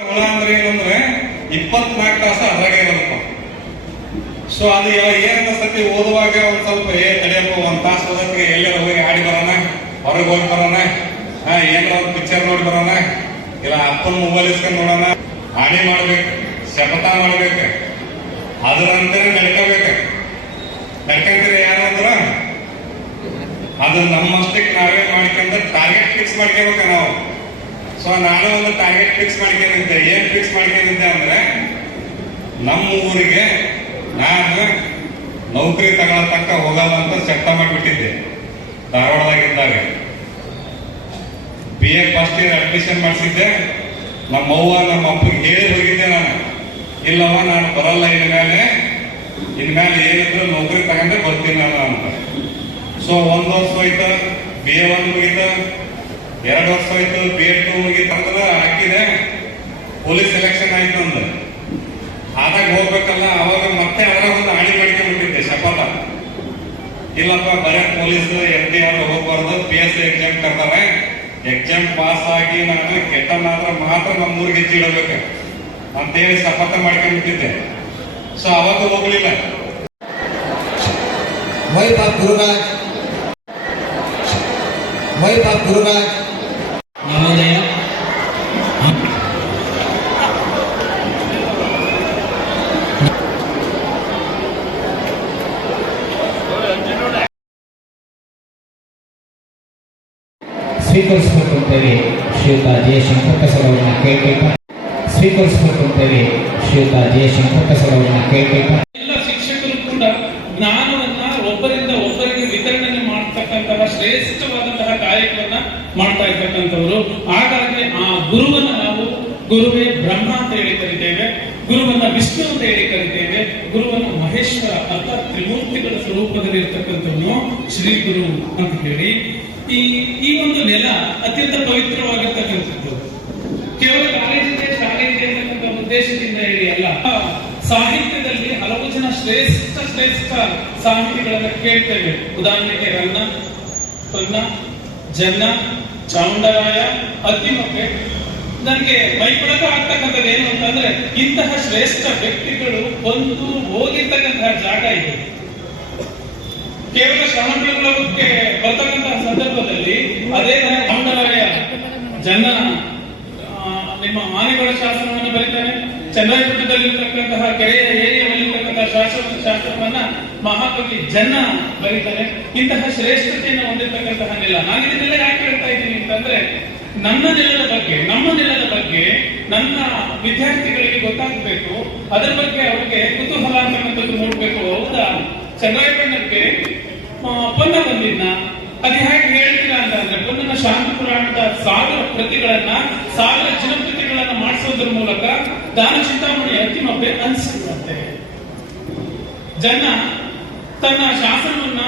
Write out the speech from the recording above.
ಅಂದ್ರೆ ಏನಂದ್ರೆ 24 ತಾಸು ಅದ್ರಾಗೆ ಇರಲ್ಪ. ಸೊ ಅದು ಏನನ್ಸತಿ ಓದುವಾಗ ಒಂದ್ ಸ್ವಲ್ಪ ತಡೆಯಪ್ಪ ಒಂದ್ ತಾಸು ಓದಕ್ಕೆ ಎಲ್ಲರ ಹೋಗಿ ಆಡಿ ಬರೋಣ, ಹೊರಗೆ ಹೋಗಿ ಬರೋಣ, ಏನಾರ ಒಂದು ಪಿಕ್ಚರ್ ನೋಡಿ ಬರೋಣ, ಇಲ್ಲ ಅಪ್ಪನ ಮೊಬೈಲ್ ಇಸ್ಕೊಂಡ್ ನೋಡೋಣ, ಹಾನಿ ಮಾಡ್ಬೇಕು, ಶಪಥ ಮಾಡ್ಬೇಕು, ಅದರಂತೆ ನಡ್ಕೋಬೇಕು. ನಡ್ಕೊಂತೀರಿ ಯಾರು ಅಂದ್ರ ಅದು ನಮ್ಮಷ್ಟಕ್ಕೆ ನಾವೇ ಮಾಡ್ಕೊಂಡ್ರೆ ಟಾರ್ಗೆಟ್ ಫಿಕ್ಸ್ ಮಾಡ್ಕೋಬೇಕ ನಾವು. ಸೊ ನಾನು ಒಂದು ಟಾರ್ಗೆಟ್ ಫಿಕ್ಸ್ ಮಾಡ್ಕೊಂಡಿದ್ದೆ. ಏನ್ ಫಿಕ್ಸ್ ಮಾಡ್ಕೊಂಡಿದ್ದೆ ಅಂದ್ರೆ ನಮ್ಮ ಊರಿಗೆ ನಾನು ನೌಕರಿ ತಗೊಳತಕ್ಕ ಹೋಗಲ್ಲ ಅಂತ ಚಟ್ಟ ಮಾಡಿಬಿಟ್ಟಿದ್ದೆ. ಧಾರವಾಡದಾಗಿದ್ದಾಗ BA ಫಸ್ಟ್ ಇಯರ್ ಅಡ್ಮಿಷನ್ ಮಾಡಿಸಿದ್ದೆ. ನಮ್ಮವ್ವ ನಮ್ಮ ಅಪ್ಪಗೆ ಹೇಳಿ ಹೋಗಿದ್ದೆ ನಾನು, ಇಲ್ಲವ್ವ ನಾನು ಬರಲ್ಲ ಇನ್ಮೇಲೆ ಏನಿದ್ರು ನೌಕರಿ ತಗೊಂಡ್ರೆ ಬರ್ತೀನಿ ನಾನು ಅಂತ. ಸೊ 1 ವರ್ಷ ಹೋಯ್ತು, BA 1 ಮುಗೀತು, 2 ವರ್ಷ ಹೋಯ್ತು, BA 2 ಮುಗೀತು ಅಂದ್ರೆ ಹಾಕಿದೆ. ಪೊಲೀಸ್ ಸೆಲೆಕ್ಷನ್ ಆಯ್ತು ಅಂದ ಆದಾಗ ಹೋಗ್ಬೇಕಲ್ಲ, ಅವಾಗ ಮತ್ತೆ ಅದರ ಒಂದು ಹಾಡಿ ಮಾಡ್ಕೊಂಡ್ಬಿಟ್ಟಿದ್ದೆ ಶಪಥ. ಇಲ್ಲಪ್ಪ ಬರೀ ಪೊಲೀಸ್ FDR ಹೋಗ್ಬಾರ್ದು, PSI ಎಕ್ಸಾಮ್ ಕರ್ತಾರೆ, ಎಕ್ಸಾಮ್ ಪಾಸ್ ಆಗಿ ನಾನು ಕೆಟ್ಟನಾದ್ರೆ ಮಾತ್ರ ನಮ್ಮೂರಿಗೆ ಹೆಜ್ಜೆ ಇಡಬೇಕು ಅಂತೇಳಿ ಶಪಥ ಮಾಡ್ಕೊಂಡ್ಬಿಟ್ಟಿದ್ದೆ. ಸೊ ಅವಾಗ ಹೋಗ್ಲಿಲ್ಲ. ವೈಭವ್ ಗುರುರಾಜ್ ನವೋದಯ ಸ್ವೀಕರಿಸಿಕೊಳ್ತೇವೆ ಶ್ರೀಯುತ ಜಯಶಂಕರ್ ಅವರನ್ನ ಕೇಳಬೇಕು. ಸ್ವೀಕರಿಸಿಕೊಳ್ತೇವೆ ಶ್ರೀಯುತ ಜಯಶಂಕರ್ ಅವರನ್ನ ಕೇಳಬೇಕು. ಎಲ್ಲ ಶಿಕ್ಷಕರು ಕೂಡ ಜ್ಞಾನವನ್ನ ಒಬ್ಬರಿಂದ ಒಬ್ಬರಿಗೆ ವಿತರಣೆ ಮಾಡತಕ್ಕಂತಹ ಶ್ರೇಷ್ಠವಾದಂತಹ ಕಾರ್ಯವನ್ನ ಮಾಡ್ತಾ ಇರ್ತಕ್ಕಂಥವ್ರು. ಹಾಗಾಗಿ ಆ ಗುರುವನ್ನ ನಾವು ಗುರುವೇ ಬ್ರಹ್ಮ ಅಂತ ಹೇಳಿ ಕರಿತೇವೆ, ಗುರುವನ್ನ ವಿಷ್ಣು ಅಂತ ಹೇಳಿ ಕರಿತೇವೆ, ಗುರುವನ್ನ ಮಹೇಶ್ವರ ಅರ್ಥಾತ್ ತ್ರಿಮೂರ್ತಿಗಳ ಸ್ವರೂಪದಲ್ಲಿ ಇರ್ತಕ್ಕಂಥವನು ಶ್ರೀ ಗುರು ಅಂತ ಹೇಳಿ. ಈ ಒಂದು ನೆಲ ಅತ್ಯಂತ ಪವಿತ್ರವಾಗಿರ್ತಕ್ಕಂಥದ್ದು. ಕೇವಲ ಕಾಲೇಜಿದೆ ಶಾಲೆ ಇದೆ ಅಂತಕ್ಕಂಥ ಉದ್ದೇಶದಿಂದ ಹೇಳಿ ಅಲ್ಲ. ಸಾಹಿತ್ಯದಲ್ಲಿ ಹಲವು ಜನ ಶ್ರೇಷ್ಠ ಸಾಹಿತಿಗಳನ್ನ ಕೇಳ್ತೇವೆ. ಉದಾಹರಣೆಗೆ ರನ್ನ, ಪೊನ್ನ, ಜನ್ನ, ಚಾಮುಂಡರಾಯ, ಅತ್ತಿಮಬ್ಬೆ. ನನಗೆ ಮೈಪುಳಕ ಆಗ್ತಕ್ಕಂಥದ್ದು ಏನು ಅಂತಂದ್ರೆ ಇಂತಹ ಶ್ರೇಷ್ಠ ವ್ಯಕ್ತಿಗಳು ಬಂದು ಹೋಗಿರ್ತಕ್ಕಂತಹ ಜಾಗ ಇದೆ. ಕೇವಲ ಶ್ರವಣಬೆಳಗೊಳಕ್ಕೆ ಬರ್ತಕ್ಕಂತಹ ಸಂದರ್ಭದಲ್ಲಿ ಅದೇ ಚಾಮುಂಡರಾಯ ಜನ್ನ ನಿಮ್ಮ ಆನೆಗಳ ಶಾಸನವನ್ನು ಬರೀತಾನೆ. ಚನ್ನರಾಯಪಟ್ಟಣದಲ್ಲಿರ್ತಕ್ಕಂತಹ ಕೆರೆಯ ಏರಿಯಾದಲ್ಲಿರ್ತಕ್ಕಂತಹ ಶಾಸನವನ್ನ ಮಹಾಕವಿ ಜನ್ನ ಬರೀತಾನೆ. ಇಂತಹ ಶ್ರೇಷ್ಠತೆಯನ್ನು ಹೊಂದಿರತಕ್ಕಂತಹ ನೆಲ. ನಾನು ಇದನ್ನೆಲ್ಲ ಯಾಕೆ ಹೇಳ್ತಾ ಇದ್ದೀನಿ ಅಂತಂದ್ರೆ ನನ್ನ ನೆಲದ ಬಗ್ಗೆ, ನಮ್ಮ ನೆಲದ ಬಗ್ಗೆ ನನ್ನ ವಿದ್ಯಾರ್ಥಿಗಳಿಗೆ ಗೊತ್ತಾಗಬೇಕು, ಅದರ ಬಗ್ಗೆ ಅವರಿಗೆ ಕುತೂಹಲ ಅಂತಕ್ಕಂಥದ್ದು ಮೂಡಬೇಕು. ಹೌದಾ, ಚನ್ನರಾಯಪಟ್ಟಣಕ್ಕೆ ಪೊನ್ನ ಬಂದಿದ್ನ, ಅದು ಹೇಗೆ ಹೇಳ್ತೀರಾ ಅಂತಂದ್ರೆ ಪೊನ್ನನ ಶಾಂತಿ ಪುರಾಣದ 1000 ಪ್ರತಿಗಳನ್ನ 1000 ಜನಪ್ರತಿಗಳನ್ನ ಮಾಡಿಸೋದ್ರ ಮೂಲಕ ದಾನ ಚಿಂತಾಮಣಿ ಅತ್ತಿಮಬ್ಬೆ ಅನಿಸಿರುವಂತೆ. ಜನ ತನ್ನ ಶಾಸನವನ್ನ